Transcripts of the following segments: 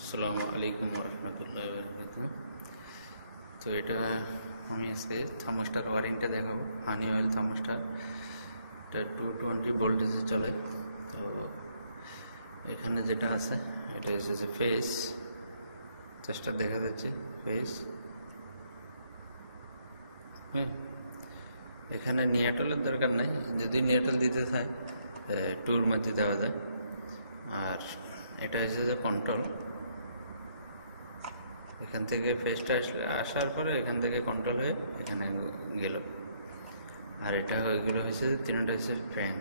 আসসালামু আলাইকুম রহমতুল্লাহ বরকাতুহ। তো এটা আমি আজকে থার্মোস্টার ওয়ারিংটা দেখাবো। হানি অয়েল থার্মোস্টার, এটা 220 ভোল্টেজে চলে। তো এখানে যেটা আছে এটা হচ্ছে যে ফেস, চেষ্টা দেখা যাচ্ছে ফেস। হ্যাঁ, এখানে নিউট্রালের দরকার নাই, যদি নিউট্রাল দিতে চায় টুর মধ্যে দেওয়া যায়। আর এটা হচ্ছে যে কন্ট্রোল, এখান থেকে ফেসটা আসার পরে এখান থেকে কন্ট্রোল হয়ে এখানে গেল। আর এটা এগুলো হয়েছে যে তিনটা হচ্ছে ফ্যান,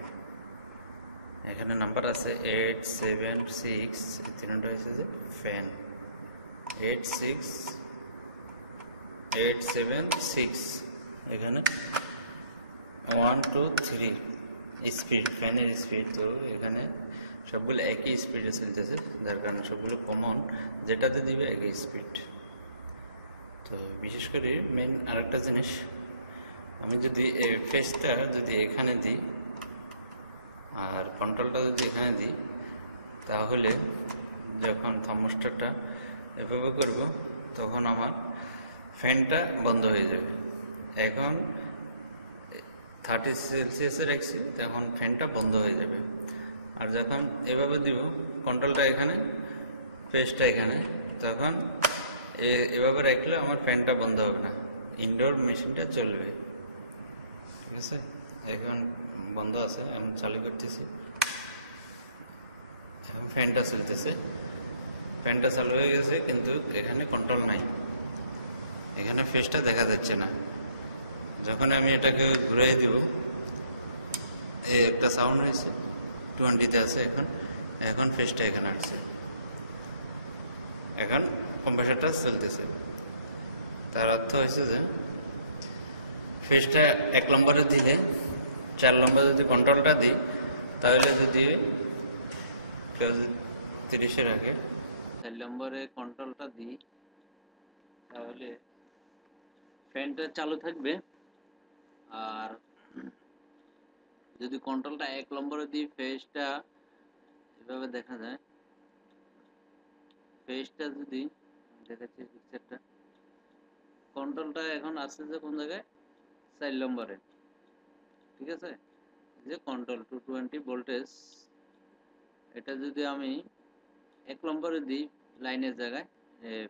এখানে নাম্বার আছে 876, তিনটা হয়েছে যে ফ্যান 876, এখানে 1 2 3 স্পিড, ফ্যানের স্পিড। তো এখানে সবগুলো একই স্পিডে চলতেছে, যার কারণে সবগুলো কমন, যেটাতে দিবে একই স্পিড। তো বিশেষ করে মেন আরেকটা জিনিস, আমি যদি ফেসটা যদি এখানে দিই আর কন্ট্রোলটা যদি এখানে দিই, তাহলে যখন থার্মোস্টারটা এভাবে করব তখন আমার ফ্যানটা বন্ধ হয়ে যাবে। এখন 30 সেলসিয়াসে রাখছি, তখন ফ্যানটা বন্ধ হয়ে যাবে। আর যখন এভাবে দিব, কন্ট্রোলটা এখানে, ফেসটা এখানে, তখন এভাবে রাখলে আমার ফ্যানটা বন্ধ হবে না, ইনডোর মেশিনটা চলবে। ঠিক আছে, এখন বন্ধ আছে, আমি চালু করতেছি, এখন ফ্যানটা চলতেছে, ফ্যানটা চালু হয়ে গেছে, কিন্তু এখানে কন্ট্রোল নাই, এখানে ফেসটা দেখা যাচ্ছে না। যখন আমি এটাকে ঘুরিয়ে দিব, এই একটা সাউন্ড হয়েছে, 20-তে আছে এখন, এখন ফেসটা এখানে আসছে, এখন কম্প্রেসারটা চলতেছে। তার অর্থ হয়েছে যে ফেসটা 1 নম্বরে দিলে 4 নম্বরে যদি কন্ট্রোলটা দিই, তাহলে যদি 30-এর আগে 4 নম্বরে কন্ট্রোলটা দিই, তাহলে ফ্যানটা চালু থাকবে। আর যদি কন্ট্রোলটা 1 নম্বরে দিই, ফেসটা এভাবে দেখা যায়, ফেসটা যদি দেখাচ্ছি পিকচারটা, কন্ট্রোলটা এখন আসছে যে কোন জায়গায়, 4 নম্বরে। ঠিক আছে, যে কন্ট্রোল 220 ভোল্টেজ, এটা যদি আমি 1 নম্বরে দিই লাইনের জায়গায়,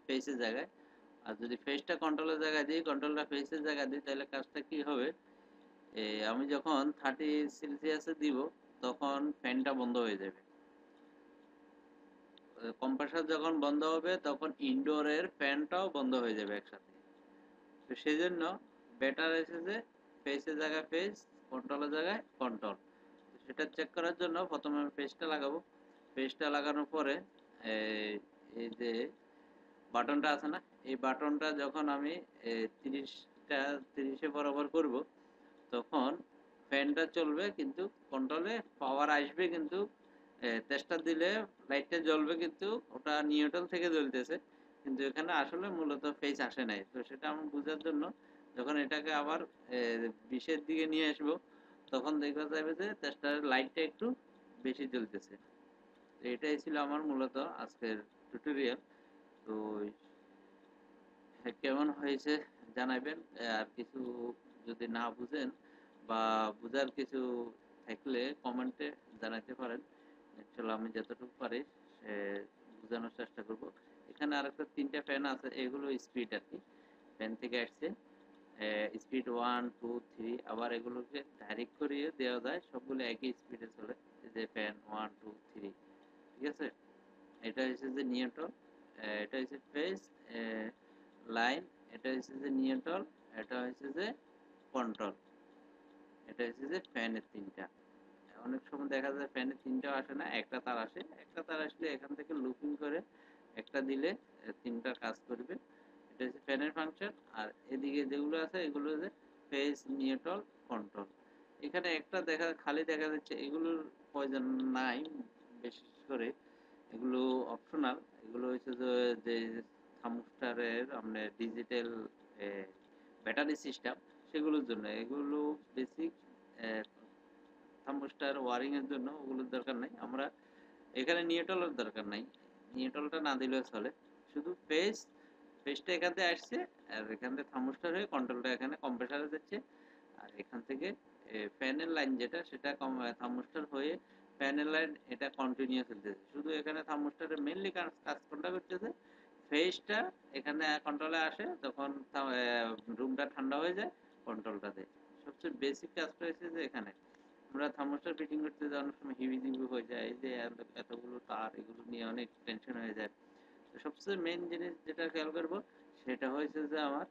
ফেসের জায়গায়, আর যদি ফেসটা কন্ট্রোলের জায়গায় দিই, কন্ট্রোলটা ফেসের জায়গায় দিই, তাহলে কাজটা কি হবে, আমি যখন 30 সেলসিয়াসে দিব তখন ফ্যানটা বন্ধ হয়ে যাবে। কম্প্রেসর যখন বন্ধ হবে তখন ইনডোরের ফ্যানটাও বন্ধ হয়ে যাবে একসাথে। তো সেই জন্য বেটার এসেছে ফেসের জায়গায় ফেস, কন্ট্রোলের জায়গায় কন্ট্রোল। সেটা চেক করার জন্য প্রথমে আমি পেজটা লাগাবো। পেজটা লাগানোর পরে এই যে বাটনটা আছে না, এই বাটনটা যখন আমি 30 বরাবর করব, তখন ফ্যানটা চলবে, কিন্তু কন্ট্রোলে পাওয়ার আসবে, কিন্তু তেষ্টা দিলে লাইটটা জ্বলবে, কিন্তু ওটা নিউট্রাল থেকে জ্বলতেছে, কিন্তু এখানে আসলে মূলত ফেস আসে নাই। তো সেটা আমি বোঝার জন্য যখন এটাকে আবার 20-এর দিকে নিয়ে আসবো, তখন দেখা যাবে যে তেষ্টার লাইটটা একটু বেশি জ্বলতেছে। তো এটাই ছিল আমার মূলত আজকের টিউটোরিয়াল। তো কেমন হয়েছে জানাবেন। আর কিছু যদি না বুঝেন বা বুঝার কিছু থাকলে কমেন্টে জানাতে পারেন, ইনশাআল্লাহ আমি যতটুকু পারি বোঝানোর চেষ্টা করব। এখানে আরেকটা 3টা ফ্যান আছে, এগুলো স্পিড আর কি, ফ্যান থেকে আসছে, স্পিড 1 2 3, আবার এগুলোকে ডাইরেক্ট করিয়ে দেওয়া যায়, সবগুলো একই স্পিডে চলে। এই যে ফ্যান 1 2 3, ঠিক আছে। এটা হচ্ছে যে নিউট্রাল, এটা হচ্ছে ফেজ, লাইন, এটা হচ্ছে যে নিউট্রাল, এটা হচ্ছে যে কন্ট্রোল, এটা হচ্ছে যে ফ্যানের 3টা। অনেক সময় দেখা যায় ফ্যানের 3টাও আসে না, একটা তার আসে, একটা তার আসলে এখান থেকে লুপিং করে একটা দিলে 3টা কাজ করবে। এটা হচ্ছে ফ্যানের ফাংশন। আর এদিকে যেগুলো আছে এগুলো হচ্ছে ফেজ, নিউট্রাল, কন্ট্রোল। এখানে একটা খালি দেখা যাচ্ছে, এগুলোর প্রয়োজন নাই, বিশেষ করে এগুলো অপশনাল। এগুলো হচ্ছে যে থার্মোস্টারের আপনার ডিজিটাল ব্যাটারি সিস্টেম, সেগুলোর জন্য। এগুলো বেসিক থার্মোস্টার ওয়ারিং এর জন্য ওগুলোর দরকার নাই। আমরা এখানে নিউট্রালের দরকার নাই, নিউট্রালটা না দিলেও চলে, শুধু ফেসটা এখান থেকে আসছে, আর এখান থেকে থার্মোস্টার হয়ে কন্ট্রোলটা এখানে কম্প্রেসারে যাচ্ছে, আর এখান থেকে ফ্যানের লাইন যেটা সেটা থার্মোস্টার হয়ে ফ্যানের লাইন এটা কন্টিনিউ চলতেছে। শুধু এখানে থার্মোস্টারের মেইনলি কাজ কোনটা করতেছে, ফেসটা এখানে কন্ট্রোলে আসে, তখন রুমটা ঠান্ডা হয়ে যায়, কন্ট্রোলটা দেয়। সবচেয়ে বেসিক কাজটা হচ্ছে যে এখানে আমরা থার্মোস্টার ফিটিং করতে যাওয়ার অনেক সময় হিবিজিবি হয়ে যায়, এই যে এতগুলো তার, এগুলো নিয়ে অনেক টেনশন হয়ে যায়। তো সবচেয়ে মেইন জিনিস যেটা খেয়াল করব সেটা হয়েছে যে আমার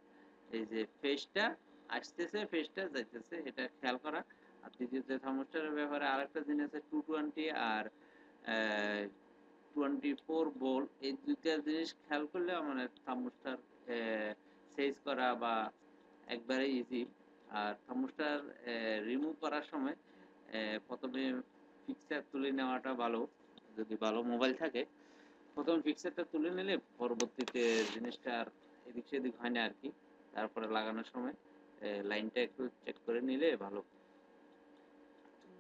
এই যে ফেসটা আসতেছে, ফেসটা যাইতেছে, এটা খেয়াল করা। আর দ্বিতীয়ত থার্মোস্টারের ব্যাপারে আরেকটা জিনিস আছে 220 আর 24 ভোল্ট, এই দুইটা জিনিস খেয়াল করলে আমার থার্মোস্টার চেঞ্জ করা বা একবারে ইজি। আর থার্মোস্টার রিমুভ করার সময় প্রথমে ফিক্সার তুলে নেওয়াটা ভালো, যদি ভালো মোবাইল থাকে প্রথম ফিক্সারটা তুলে নিলে পরবর্তীতে জিনিসটা আর এদিক সেদিক হয় না আর কি। তারপরে লাগানোর সময় লাইনটা একটু চেক করে নিলে ভালো।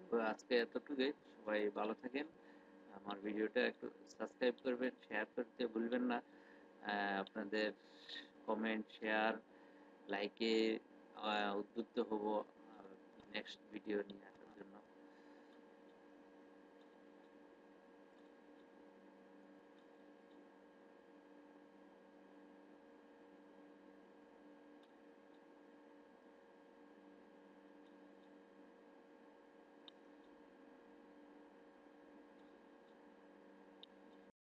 তো আজকে এতটুকুই, সবাই ভালো থাকেন। আমার ভিডিওটা একটু সাবস্ক্রাইব করবেন, শেয়ার করতে ভুলবেন না। আপনাদের কমেন্ট, শেয়ার, লাইকে উদ্বুদ্ধ হব নেক্সট ভিডিও নিয়ে।